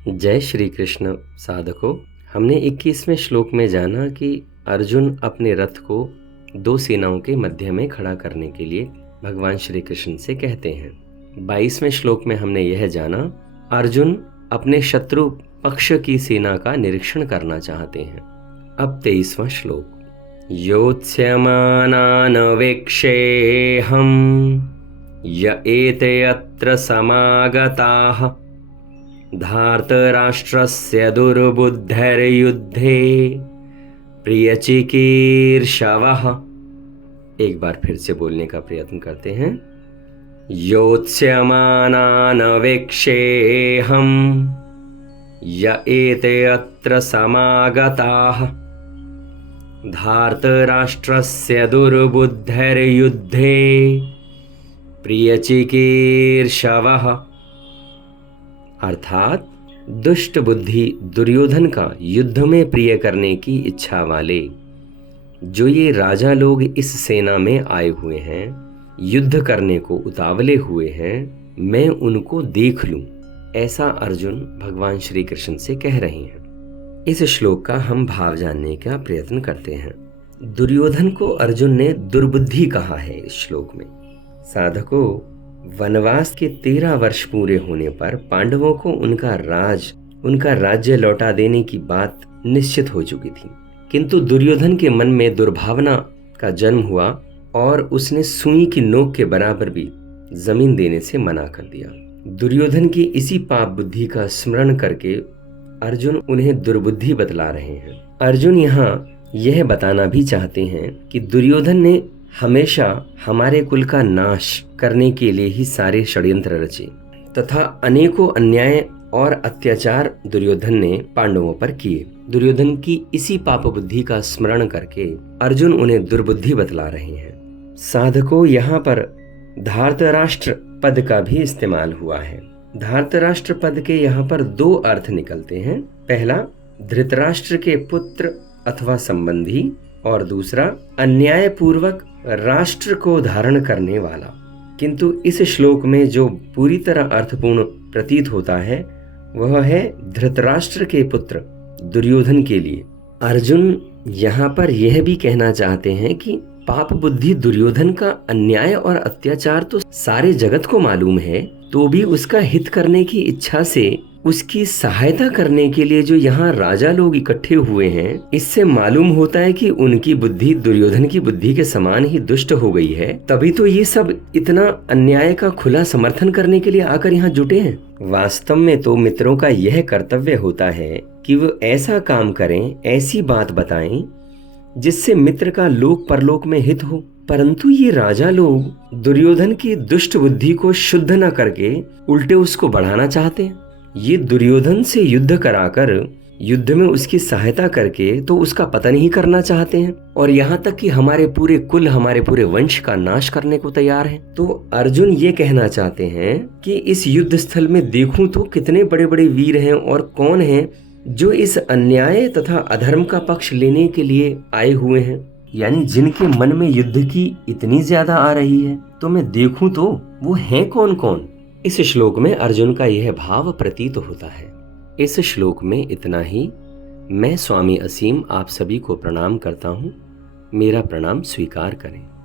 जय श्री कृष्ण साधकों। हमने 21वें श्लोक में जाना कि अर्जुन अपने रथ को दो सेनाओं के मध्य में खड़ा करने के लिए भगवान श्री कृष्ण से कहते हैं। 22वें श्लोक में हमने यह जाना अर्जुन अपने शत्रु पक्ष की सेना का निरीक्षण करना चाहते हैं। अब 23वां श्लोक, योत्स्यमानान् वेक्षेऽहं य एते अत्र समागताः धार्तराष्ट्रस्य दुर्बुद्धिर्युद्धे प्रियचिकीर्षवः। एक बार फिर से बोलने का प्रयत्न करते हैं। योत्स्यमानान् वेक्षेऽहं य एते अत्र समागताः धार्तराष्ट्रस्य दुर्बुद्धिर्युद्धे प्रियचिकीर्षवः। अर्थात दुष्ट बुद्धि दुर्योधन का युद्ध में प्रिय करने की इच्छा वाले जो ये राजा लोग इस सेना में आए हुए हैं, युद्ध करने को उतावले हुए हैं, मैं उनको देख लूं, ऐसा अर्जुन भगवान श्री कृष्ण से कह रहे हैं। इस श्लोक का हम भाव जानने का प्रयत्न करते हैं। दुर्योधन को अर्जुन ने दुर्बुद्धि कहा है इस श्लोक में। साधकों, वनवास के 13 वर्ष पूरे होने पर पांडवों को उनका राज्य लौटा देने की बात निश्चित हो चुकी थी, किंतु दुर्योधन के मन में दुर्भावना का जन्म हुआ और उसने सुई की नोक के बराबर भी जमीन देने से मना कर दिया। दुर्योधन की इसी पाप बुद्धि का स्मरण करके अर्जुन उन्हें दुर्बुद्धि बतला रहे हैं। अर्जुन यहाँ यह बताना भी चाहते हैं कि दुर्योधन ने हमेशा हमारे कुल का नाश करने के लिए ही सारे षड्यंत्र रचे तथा अनेकों अन्याय और अत्याचार दुर्योधन ने पांडवों पर किए। दुर्योधन की इसी पाप बुद्धि का स्मरण करके अर्जुन उन्हें दुर्बुद्धि बतला रहे हैं। साधकों, यहाँ पर धार्तराष्ट्र पद का भी इस्तेमाल हुआ है। धार्तराष्ट्र पद के यहाँ पर 2 अर्थ निकलते हैं। पहला, धृतराष्ट्र के पुत्र अथवा संबंधी, और दूसरा, अन्याय पूर्वक राष्ट्र को धारण करने वाला। किंतु इस श्लोक में जो पूरी तरह अर्थपूर्ण प्रतीत होता है वह है धृतराष्ट्र के पुत्र दुर्योधन के लिए। अर्जुन यहाँ पर यह भी कहना चाहते हैं कि पाप बुद्धि दुर्योधन का अन्याय और अत्याचार तो सारे जगत को मालूम है, तो भी उसका हित करने की इच्छा से उसकी सहायता करने के लिए जो यहाँ राजा लोग इकट्ठे हुए हैं, इससे मालूम होता है कि उनकी बुद्धि दुर्योधन की बुद्धि के समान ही दुष्ट हो गई है। तभी तो ये सब इतना अन्याय का खुला समर्थन करने के लिए आकर यहाँ जुटे हैं। वास्तव में तो मित्रों का यह कर्तव्य होता है कि वो ऐसा काम करें, ऐसी बात बताएं जिससे मित्र का लोक परलोक में हित हो। परंतु ये राजा लोग दुर्योधन की दुष्ट बुद्धि को शुद्ध न करके उल्टे उसको बढ़ाना चाहते हैं। ये दुर्योधन से युद्ध कराकर, युद्ध में उसकी सहायता करके तो उसका पतन ही करना चाहते हैं, और यहाँ तक कि हमारे पूरे कुल, हमारे पूरे वंश का नाश करने को तैयार हैं। तो अर्जुन ये कहना चाहते हैं कि इस युद्ध स्थल में देखूं तो कितने बड़े बड़े वीर हैं और कौन हैं जो इस अन्याय तथा अधर्म का पक्ष लेने के लिए आए हुए हैं, यानी जिनके मन में युद्ध की इतनी ज्यादा आ रही है, तो मैं देखूं तो वो हैं कौन कौन। इस श्लोक में अर्जुन का यह भाव प्रतीत होता है। इस श्लोक में इतना ही। मैं स्वामी असीम आप सभी को प्रणाम करता हूँ। मेरा प्रणाम स्वीकार करें।